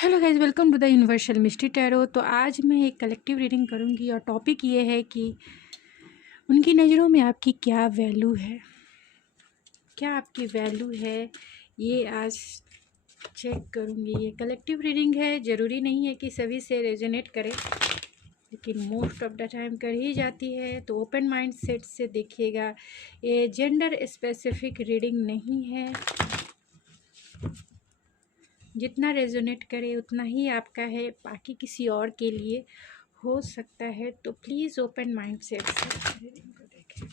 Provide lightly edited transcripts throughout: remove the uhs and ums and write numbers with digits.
Hello guys, welcome to the universal mystery tarot. तो आज मैं एक कलेक्टिव रीडिंग करूंगी और टॉपिक ये है कि उनकी नज़रों में आपकी क्या वैल्यू है, क्या आपकी वैल्यू है, ये आज चेक करूंगी। ये कलेक्टिव रीडिंग है, ज़रूरी नहीं है कि सभी से रेजोनेट करे, लेकिन मोस्ट ऑफ द टाइम कर ही जाती है। तो ओपन माइंड सेट से देखिएगा। ये जेंडर स्पेसिफिक रीडिंग नहीं है, जितना रेजोनेट करे उतना ही आपका है, बाकी किसी और के लिए हो सकता है। तो प्लीज़ ओपन माइंड से रीडिंग को देखें।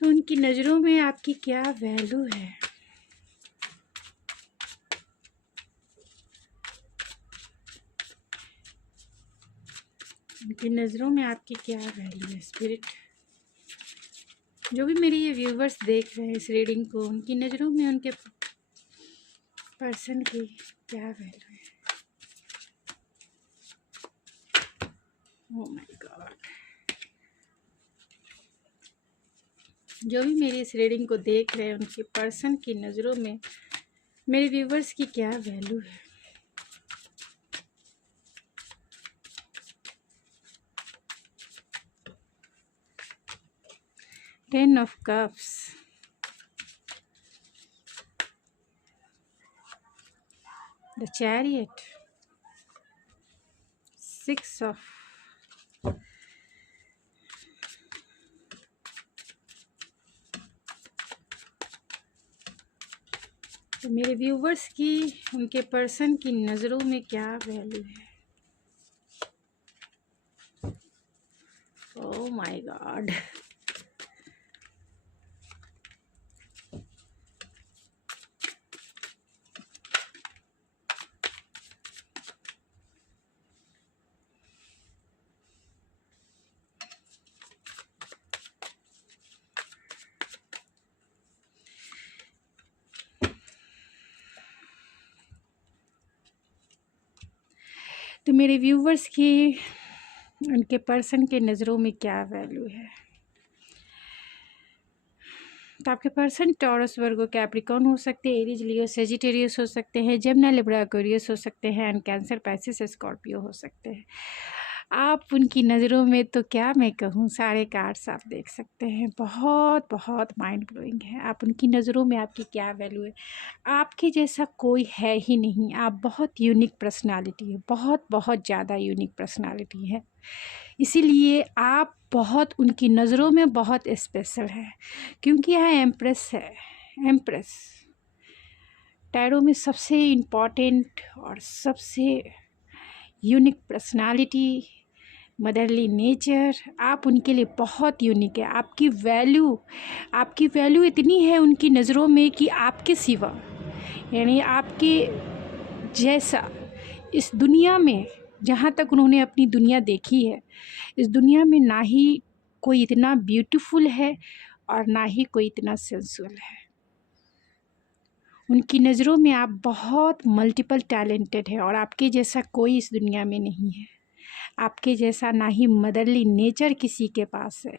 तो उनकी नज़रों में आपकी क्या वैल्यू है, उनकी नज़रों में आपकी क्या वैल्यू है। स्पिरिट, जो भी मेरे ये व्यूवर्स देख रहे हैं इस रीडिंग को, उनकी नज़रों में उनके पर्सन की क्या वैल्यू है। ओह माय गॉड, जो भी मेरी इस रीडिंग को देख रहे हैं उनके पर्सन की नज़रों में मेरे व्यूवर्स की क्या वैल्यू है। Ten of cups, the chariot, six of तो मेरे व्यूवर्स की उनके पर्सन की नज़रों में क्या वैल्यू है। ओह माय गॉड, तो मेरे व्यूवर्स की उनके पर्सन के नज़रों में क्या वैल्यू है। तो आपके पर्सन टॉरस, वर्गो, कैप्रिकॉर्न हो सकते हैं, एरीज, लियो, सेजिटेरियस हो सकते हैं, जेमिनी, लिब्रा, एक्वेरियस हो सकते हैं, एंड कैंसर, पाइसिस, स्कॉर्पियो हो सकते हैं। आप उनकी नज़रों में तो क्या मैं कहूँ, सारे कार्ड्स आप देख सकते हैं। बहुत बहुत माइंड ब्लोइंग है। आप उनकी नज़रों में आपकी क्या वैल्यू है। आपके जैसा कोई है ही नहीं। आप बहुत यूनिक पर्सनालिटी है, बहुत बहुत ज़्यादा यूनिक पर्सनालिटी है। इसीलिए आप बहुत उनकी नज़रों में बहुत स्पेशल है, क्योंकि यह एम्प्रेस है। एम्प्रेस टैरो में सबसे इम्पॉर्टेंट और सबसे यूनिक पर्सनालिटी, मदरली नेचर। आप उनके लिए बहुत यूनिक है। आपकी वैल्यू इतनी है उनकी नज़रों में कि आपके सिवा, यानी आपके जैसा इस दुनिया में, जहाँ तक उन्होंने अपनी दुनिया देखी है, इस दुनिया में ना ही कोई इतना ब्यूटीफुल है और ना ही कोई इतना सेंसुअल है। उनकी नज़रों में आप बहुत मल्टीपल टैलेंटेड है और आपके जैसा कोई इस दुनिया में नहीं है। आपके जैसा ना ही मदरली नेचर किसी के पास है,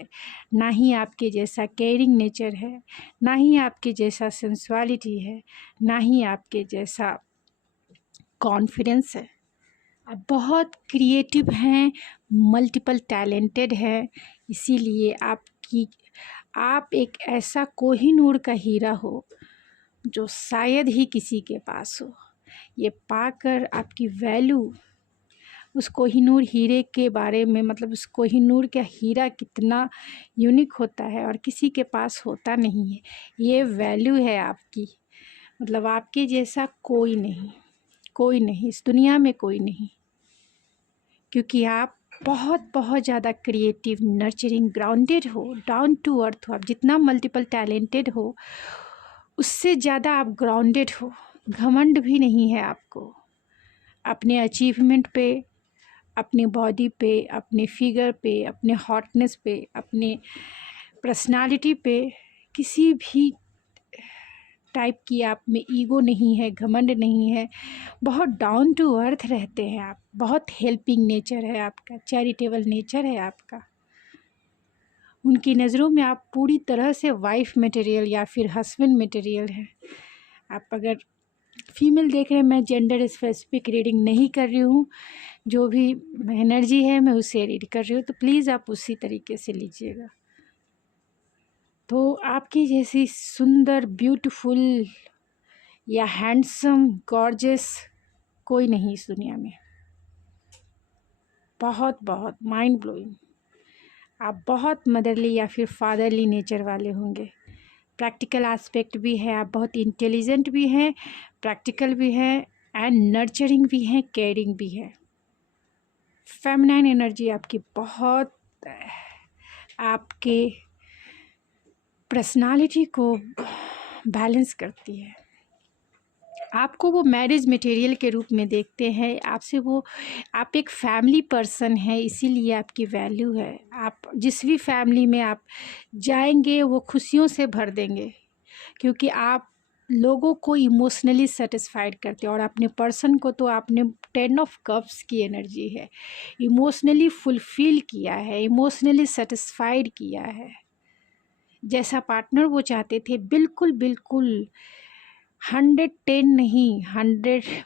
ना ही आपके जैसा केयरिंग नेचर है, ना ही आपके जैसा सेंसुअलिटी है, ना ही आपके जैसा कॉन्फिडेंस है। आप बहुत क्रिएटिव हैं, मल्टीपल टैलेंटेड हैं। इसीलिए आप एक ऐसा कोहिनूर का हीरा हो जो शायद ही किसी के पास हो। ये पाकर आपकी वैल्यू, उस कोहिनूर हीरे के बारे में, मतलब उस कोहिनूर का हीरा कितना यूनिक होता है और किसी के पास होता नहीं है, ये वैल्यू है आपकी। मतलब आपके जैसा कोई नहीं, कोई नहीं इस दुनिया में, कोई नहीं। क्योंकि आप बहुत बहुत ज़्यादा क्रिएटिव, नर्चरिंग, ग्राउंडेड हो, डाउन टू अर्थ हो। आप जितना मल्टीपल टैलेंटेड हो उससे ज़्यादा आप ग्राउंडेड हो। घमंड भी नहीं है आपको अपने अचीवमेंट पे, अपने बॉडी पे, अपने फिगर पे, अपने हॉटनेस पे, अपने पर्सनालिटी पे, किसी भी टाइप की आप में ईगो नहीं है, घमंड नहीं है, बहुत डाउन टू अर्थ रहते हैं आप, बहुत हेल्पिंग नेचर है आपका, चैरिटेबल नेचर है आपका। उनकी नज़रों में आप पूरी तरह से वाइफ मटेरियल या फिर हस्बैंड मटेरियल है। आप अगर फीमेल देख रहे हैं, मैं जेंडर स्पेसिफिक रीडिंग नहीं कर रही हूँ, जो भी एनर्जी है मैं उसे रीड कर रही हूँ, तो प्लीज़ आप उसी तरीके से लीजिएगा। तो आपकी जैसी सुंदर, ब्यूटीफुल या हैंडसम, गॉर्जियस कोई नहीं इस दुनिया में। बहुत बहुत माइंड ब्लोइंग। आप बहुत मदरली या फिर फादरली नेचर वाले होंगे। प्रैक्टिकल एस्पेक्ट भी है, आप बहुत इंटेलिजेंट भी हैं, प्रैक्टिकल भी हैं एंड नर्चरिंग भी हैं, केयरिंग भी है। फेमिनाइन एनर्जी आपकी बहुत आपके पर्सनालिटी को बैलेंस करती है। आपको वो मैरिज मटेरियल के रूप में देखते हैं, आपसे वो, आप एक फैमिली पर्सन है, इसीलिए आपकी वैल्यू है। आप जिस भी फैमिली में आप जाएंगे वो खुशियों से भर देंगे, क्योंकि आप लोगों को इमोशनली सेटिस्फाइड करते हैं। और अपने पर्सन को तो आपने 10 ऑफ कप्स की एनर्जी है, इमोशनली फुलफिल किया है, इमोशनली सेटिस्फाइड किया है। जैसा पार्टनर वो चाहते थे, बिल्कुल बिल्कुल 110 नहीं, 100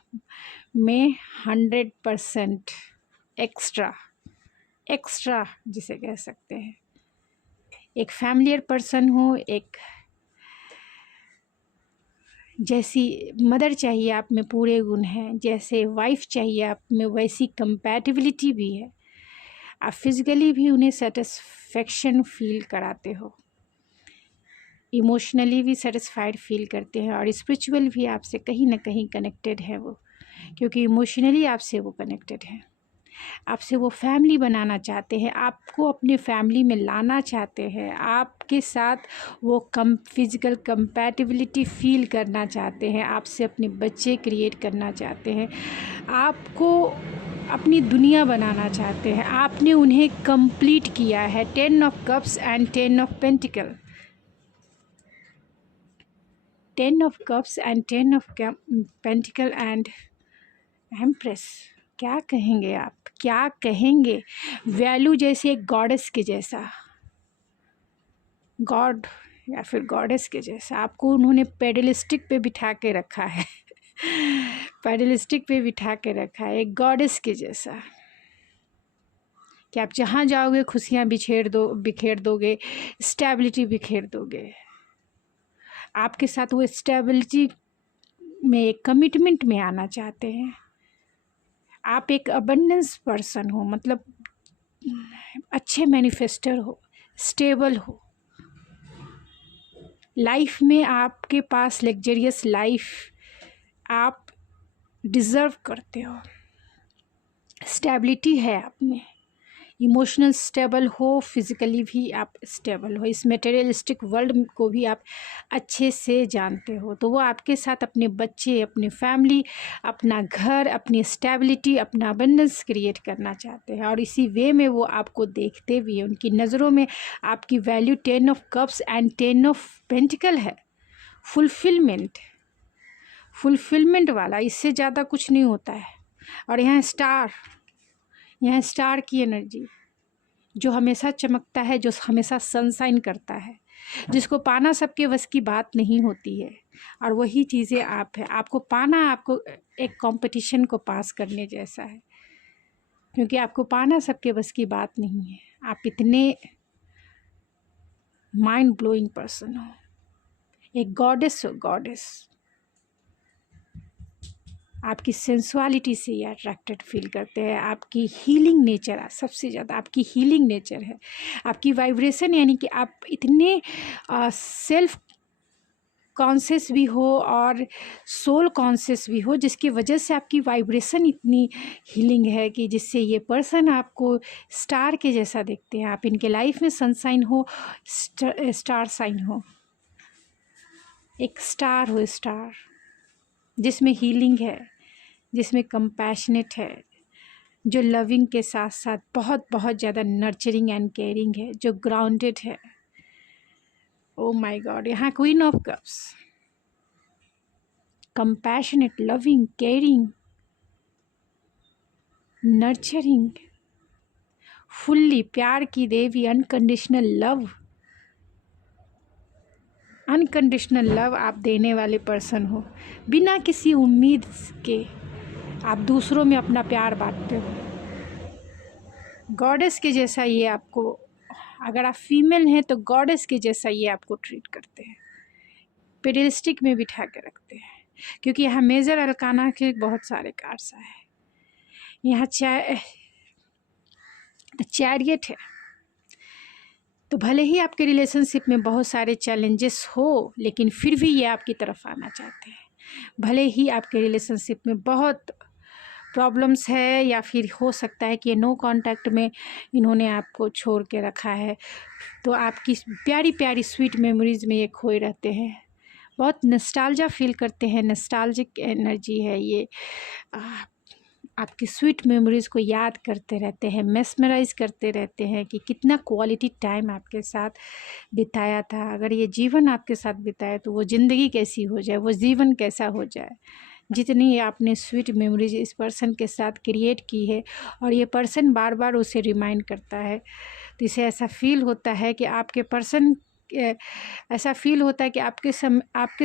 में 100% एक्स्ट्रा, एक्स्ट्रा जिसे कह सकते हैं। एक फैमिलियर पर्सन हो, एक जैसी मदर चाहिए आप में पूरे गुण हैं, जैसे वाइफ चाहिए आप में वैसी कंपैटिबिलिटी भी है। आप फिजिकली भी उन्हें सेटिस्फेक्शन फील कराते हो, इमोशनली भी सेटिस्फाइड फील करते हैं, और स्पिरिचुअल भी आपसे कहीं ना कहीं कनेक्टेड है वो, क्योंकि इमोशनली आपसे वो कनेक्टेड है। आपसे वो फैमिली बनाना चाहते हैं, आपको अपने फैमिली में लाना चाहते हैं, आपके साथ वो फिज़िकल कंपैटिबिलिटी फील करना चाहते हैं, आपसे अपने बच्चे क्रिएट करना चाहते हैं, आपको अपनी दुनिया बनाना चाहते हैं। आपने उन्हें कंप्लीट किया है। 10 of cups and 10 of pentacle, 10 of cups and 10 of pentacle and empress. क्या कहेंगे आप, क्या कहेंगे? वैल्यू जैसे एक गॉडेस के जैसा, गॉड या फिर गॉडेस के जैसा आपको उन्होंने पेडलिस्टिक पे बिठा के रखा है पेडलिस्टिक पे बिठा के रखा है, एक गॉडेस के जैसा, कि आप जहाँ जाओगे खुशियाँ बिखेर दोगे, स्टेबिलिटी बिखेर दोगे। आपके साथ वो स्टेबिलिटी में, एक कमिटमेंट में आना चाहते हैं। आप एक अबंडेंस पर्सन हो, मतलब अच्छे मैनिफेस्टर हो, स्टेबल हो लाइफ में, आपके पास लग्जरियस लाइफ आप डिज़र्व करते हो। स्टेबिलिटी है आप में, इमोशनल स्टेबल हो, फिज़िकली भी आप स्टेबल हो, इस मटेरियलिस्टिक वर्ल्ड को भी आप अच्छे से जानते हो। तो वो आपके साथ अपने बच्चे, अपनी फैमिली, अपना घर, अपनी स्टेबिलिटी, अपना अबंडेंस क्रिएट करना चाहते हैं, और इसी वे में वो आपको देखते भी हैं। उनकी नज़रों में आपकी value 10 of cups and 10 of pentacle है। फुलफिलमेंट वाला, इससे ज़्यादा कुछ नहीं होता है। और यहाँ स्टार की एनर्जी, जो हमेशा चमकता है, जो हमेशा सनशाइन करता है, जिसको पाना सबके बस की बात नहीं होती है, और वही चीज़ें आप है। आपको पाना, आपको एक कंपटीशन को पास करने जैसा है, क्योंकि आपको पाना सबके बस की बात नहीं है। आप इतने माइंड ब्लोइंग पर्सन हो, एक गॉडेस हो, गॉडेस। आपकी सेंसुअलिटी से ये अट्रैक्टेड फील करते हैं। आपकी हीलिंग नेचर है, सबसे ज़्यादा आपकी हीलिंग नेचर है। आपकी वाइब्रेशन, यानी कि आप इतने सेल्फ कॉन्शियस भी हो और सोल कॉन्शियस भी हो, जिसकी वजह से आपकी वाइब्रेशन इतनी हीलिंग है कि जिससे ये पर्सन आपको स्टार के जैसा देखते हैं। आप इनके लाइफ में सनशाइन हो, स्टार साइन हो, एक स्टार हो, स्टार जिसमें हीलिंग है, जिसमें कंपैशनेट है, जो लविंग के साथ साथ बहुत बहुत ज़्यादा नर्चरिंग एंड केयरिंग है, जो ग्राउंडेड है। ओ माय गॉड, यहाँ queen of cups, compassionate, loving, caring, nurturing, fully प्यार की देवी, अनकंडीशनल लव। अनकंडीशनल लव आप देने वाले पर्सन हो, बिना किसी उम्मीद के आप दूसरों में अपना प्यार बांटते हो। गॉडेस के जैसा ये आपको, अगर आप फीमेल हैं तो गॉडेस के जैसा ये आपको ट्रीट करते हैं, पेडस्टिक में बिठा के रखते हैं, क्योंकि यहाँ मेजर अरकाना के बहुत सारे कार्ड्स हैं। यहाँ चैरियट है, तो भले ही आपके रिलेशनशिप में बहुत सारे चैलेंजेस हो, लेकिन फिर भी ये आपकी तरफ आना चाहते हैं। भले ही आपके रिलेशनशिप में बहुत प्रॉब्लम्स है, या फिर हो सकता है कि ये नो कांटेक्ट में इन्होंने आपको छोड़ के रखा है, तो आपकी प्यारी प्यारी स्वीट मेमोरीज़ में ये खोए रहते हैं। बहुत नॉस्टैल्जिया फील करते हैं, नॉस्टैल्जिक एनर्जी है ये। आपकी स्वीट मेमोरीज़ को याद करते रहते हैं, मेस्मराइज करते रहते हैं कि कितना क्वालिटी टाइम आपके साथ बिताया था। अगर ये जीवन आपके साथ बिताया तो वो ज़िंदगी कैसी हो जाए, वो जीवन कैसा हो जाए। जितनी आपने स्वीट मेमोरीज इस पर्सन के साथ क्रिएट की है, और ये पर्सन बार बार उसे रिमाइंड करता है, तो इसे ऐसा फील होता है कि आपके पर्सन, ऐसा फील होता है कि आपके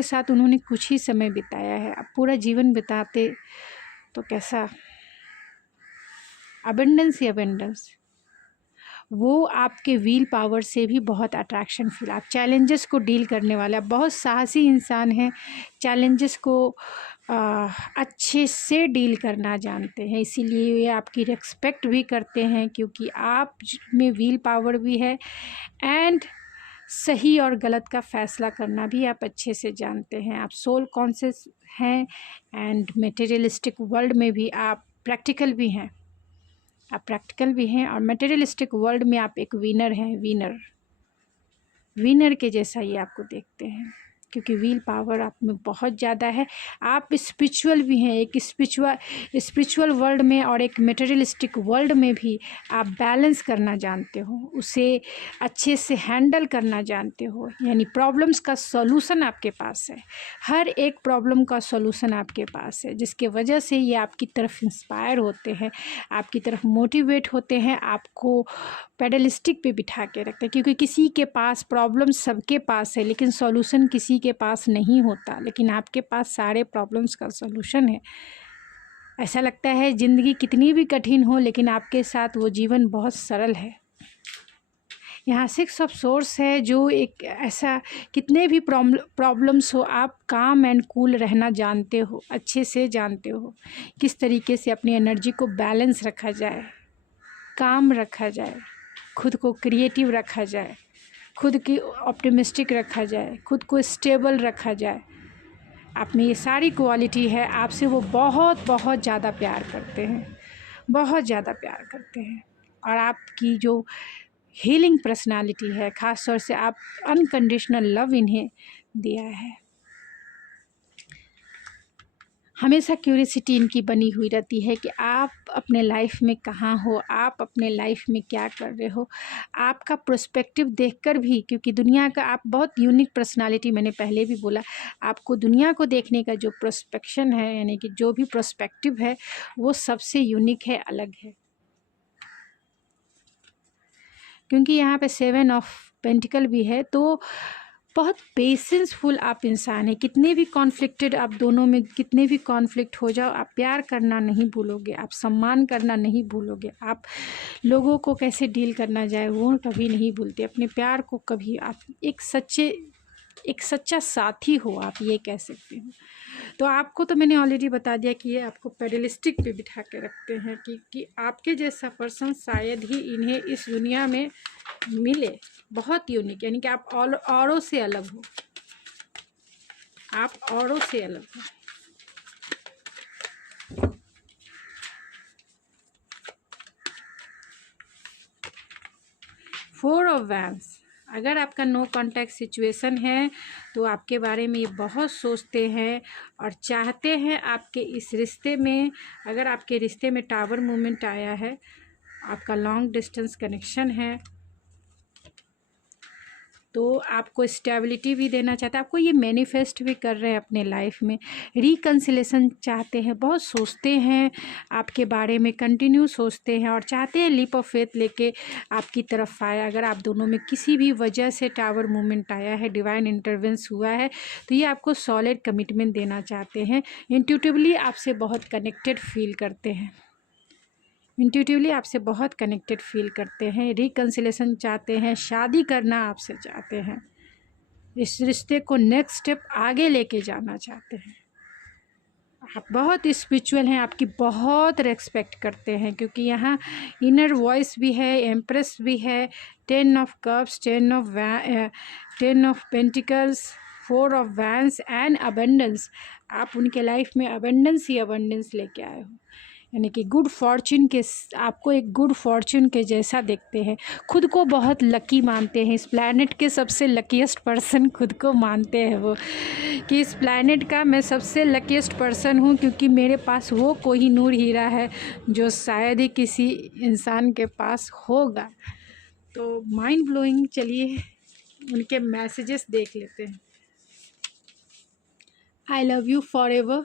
साथ उन्होंने कुछ ही समय बिताया है। आप पूरा जीवन बिताते तो कैसा। अबेंडेंस ही अबेंडेंस, वो आपके विल पावर से भी बहुत अट्रैक्शन फील। आप चैलेंजेस को डील करने वाले, आप बहुत साहसी इंसान हैं, चैलेंजेस को अच्छे से डील करना जानते हैं, इसीलिए ये आपकी रिस्पेक्ट भी करते हैं, क्योंकि आप में विल पावर भी है, एंड सही और गलत का फैसला करना भी आप अच्छे से जानते हैं। आप सोल कॉन्शियस हैं, एंड मटेरियलिस्टिक वर्ल्ड में भी आप प्रैक्टिकल भी हैं। आप प्रैक्टिकल भी हैं, और मटेरियलिस्टिक वर्ल्ड में आप एक विनर हैं। विनर के जैसा ही आपको देखते हैं, क्योंकि विल पावर आप में बहुत ज़्यादा है। आप स्पिरिचुअल भी हैं, एक स्पिरिचुअल वर्ल्ड में और एक मटेरियलिस्टिक वर्ल्ड में भी आप बैलेंस करना जानते हो, उसे अच्छे से हैंडल करना जानते हो। यानी प्रॉब्लम्स का सॉल्यूशन आपके पास है, हर एक प्रॉब्लम का सॉल्यूशन आपके पास है, जिसके वजह से ये आपकी तरफ इंस्पायर होते हैं, आपकी तरफ मोटिवेट होते हैं, आपको पेडलिस्टिक पे बिठा के रखते हैं। क्योंकि किसी के पास प्रॉब्लम सबके पास है, लेकिन सॉल्यूशन किसी के पास नहीं होता, लेकिन आपके पास सारे प्रॉब्लम्स का सॉल्यूशन है। ऐसा लगता है ज़िंदगी कितनी भी कठिन हो, लेकिन आपके साथ वो जीवन बहुत सरल है। यहाँ 6 ऑफ सोर्स है, जो एक ऐसा, कितने भी प्रॉब्लम्स हो, आप काम एंड कूल रहना जानते हो, अच्छे से जानते हो किस तरीके से अपनी एनर्जी को बैलेंस रखा जाए, काम रखा जाए, खुद को क्रिएटिव रखा जाए, खुद की ऑप्टिमिस्टिक रखा जाए, खुद को स्टेबल रखा जाए। आप में ये सारी क्वालिटी है, आपसे वो बहुत बहुत ज़्यादा प्यार करते हैं, बहुत ज़्यादा प्यार करते हैं। और आपकी जो हीलिंग पर्सनालिटी है, ख़ास तौर से आप अनकंडीशनल लव इन्हें दिया है। हमेशा क्यूरियसिटी इनकी बनी हुई रहती है कि आप अपने लाइफ में कहाँ हो, आप अपने लाइफ में क्या कर रहे हो। आपका प्रोस्पेक्टिव देखकर भी, क्योंकि दुनिया का आप बहुत यूनिक पर्सनालिटी, मैंने पहले भी बोला, आपको दुनिया को देखने का जो प्रोस्पेक्शन है, यानी कि जो भी प्रोस्पेक्टिव है, वो सबसे यूनिक है, अलग है। क्योंकि यहाँ पे 7 ऑफ पेंटिकल भी है, तो बहुत पेशेंसफुल आप इंसान हैं। कितने भी कॉन्फ्लिक्टेड आप दोनों में, कितने भी कॉन्फ्लिक्ट हो जाओ, आप प्यार करना नहीं भूलोगे, आप सम्मान करना नहीं भूलोगे, आप लोगों को कैसे डील करना जाए वो कभी नहीं भूलते, अपने प्यार को कभी। आप एक सच्चा साथी हो, आप ये कह सकते हो। तो आपको तो मैंने ऑलरेडी बता दिया कि ये आपको पेडलिस्टिक पे बिठा के रखते हैं, कि आपके जैसा पर्सन शायद ही इन्हें इस दुनिया में मिले, बहुत यूनिक, यानी कि आप औरों से अलग हो, आप औरों से अलग हो। फोर ऑफ वैंड्स, अगर आपका नो कांटेक्ट सिचुएशन है तो आपके बारे में ये बहुत सोचते हैं और चाहते हैं आपके इस रिश्ते में। अगर आपके रिश्ते में टावर मूवमेंट आया है, आपका लॉन्ग डिस्टेंस कनेक्शन है, तो आपको स्टेबिलिटी भी देना चाहते हैं, आपको ये मैनिफेस्ट भी कर रहे हैं अपने लाइफ में, रिकन्सिलेशन चाहते हैं, बहुत सोचते हैं आपके बारे में, कंटिन्यू सोचते हैं और चाहते हैं लीप ऑफ फेथ लेके आपकी तरफ आए। अगर आप दोनों में किसी भी वजह से टावर मूवमेंट आया है, डिवाइन इंटरवेंस हुआ है, तो ये आपको सॉलिड कमिटमेंट देना चाहते हैं। इंट्यूटिवली आपसे बहुत कनेक्टेड फील करते हैं, इंट्यूटिवली आपसे बहुत कनेक्टेड फील करते हैं, रिकन्सिलेशन चाहते हैं, शादी करना आपसे चाहते हैं, इस रिश्ते को नेक्स्ट स्टेप आगे लेके जाना चाहते हैं। आप बहुत स्पिरिचुअल हैं, आपकी बहुत रेस्पेक्ट करते हैं, क्योंकि यहाँ इनर वॉइस भी है, एम्प्रेस भी है, 10 of cups, 10 of pentacles, 4 of vents and abundance. आप उनके लाइफ में अबंडेंस ही अबंडेंस लेके आए हो, यानी कि गुड फॉर्च्यून के, आपको एक गुड फॉर्च्यून के जैसा देखते हैं, खुद को बहुत लकी मानते हैं, इस प्लैनेट के सबसे लकीस्ट पर्सन खुद को मानते हैं वो, कि इस प्लैनेट का मैं सबसे लकीस्ट पर्सन हूँ, क्योंकि मेरे पास वो कोहिनूर हीरा है जो शायद ही किसी इंसान के पास होगा। तो माइंड ब्लोइंग। चलिए उनके मैसेजेस देख लेते हैं। I love you for ever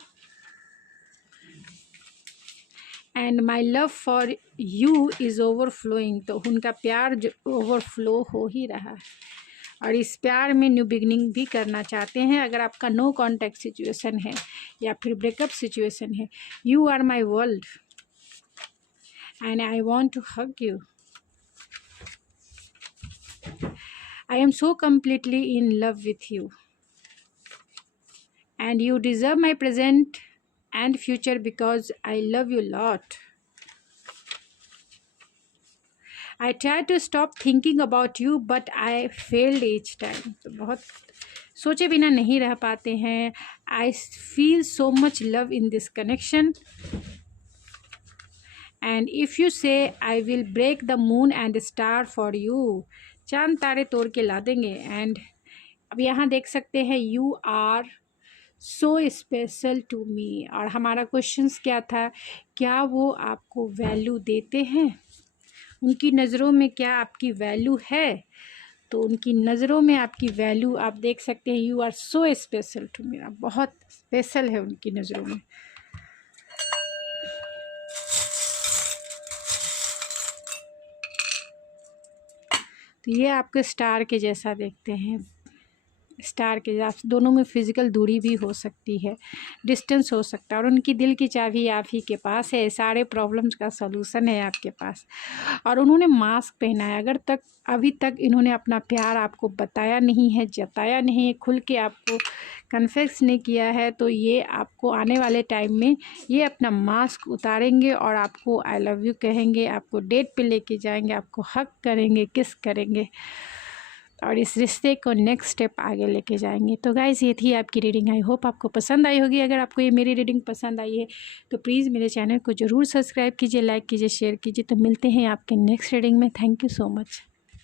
and my love for you is overflowing. तो उनका प्यार जो ओवरफ्लो हो ही रहा है, और इस प्यार में न्यू बिगनिंग भी करना चाहते हैं। अगर आपका नो कॉन्टैक्ट सिचुएशन है या फिर ब्रेकअप सिचुएशन है, you are my world and I want to hug you. I am so completely in love with you and you deserve my present and future because I love you lot. I tried to stop thinking about you but I failed each time. तो बहुत सोचे बिना नहीं रह पाते हैं। I feel so much love in this connection and if you say I will break the moon and star for you, चांद तारे तोड़ के ला देंगे। एंड अब यहाँ देख सकते हैं you are so special to me. और हमारा क्वेश्चंस क्या था, क्या वो आपको वैल्यू देते हैं, उनकी नज़रों में क्या आपकी वैल्यू है? तो उनकी नज़रों में आपकी वैल्यू आप देख सकते हैं, you are so special to me, आप बहुत स्पेशल है उनकी नज़रों में। तो ये आपके स्टार के जैसा देखते हैं, स्टार के आप दोनों में फ़िज़िकल दूरी भी हो सकती है, डिस्टेंस हो सकता है, और उनकी दिल की चाबी आप ही के पास है, सारे प्रॉब्लम्स का सलूशन है आपके पास। और उन्होंने मास्क पहना है। अगर तक अभी तक इन्होंने अपना प्यार आपको बताया नहीं है, जताया नहीं है, खुल के आपको कन्फेस नहीं किया है, तो ये आपको आने वाले टाइम में ये अपना मास्क उतारेंगे और आपको आई लव यू कहेंगे, आपको डेट पे लेके जाएंगे, आपको हग करेंगे, किस करेंगे और इस रिश्ते को नेक्स्ट स्टेप आगे लेके जाएंगे। तो गाइज़ ये थी आपकी रीडिंग, आई होप आपको पसंद आई होगी। अगर आपको ये मेरी रीडिंग पसंद आई है तो प्लीज़ मेरे चैनल को ज़रूर सब्सक्राइब कीजिए, लाइक कीजिए, शेयर कीजिए। तो मिलते हैं आपके नेक्स्ट रीडिंग में। Thank you so much.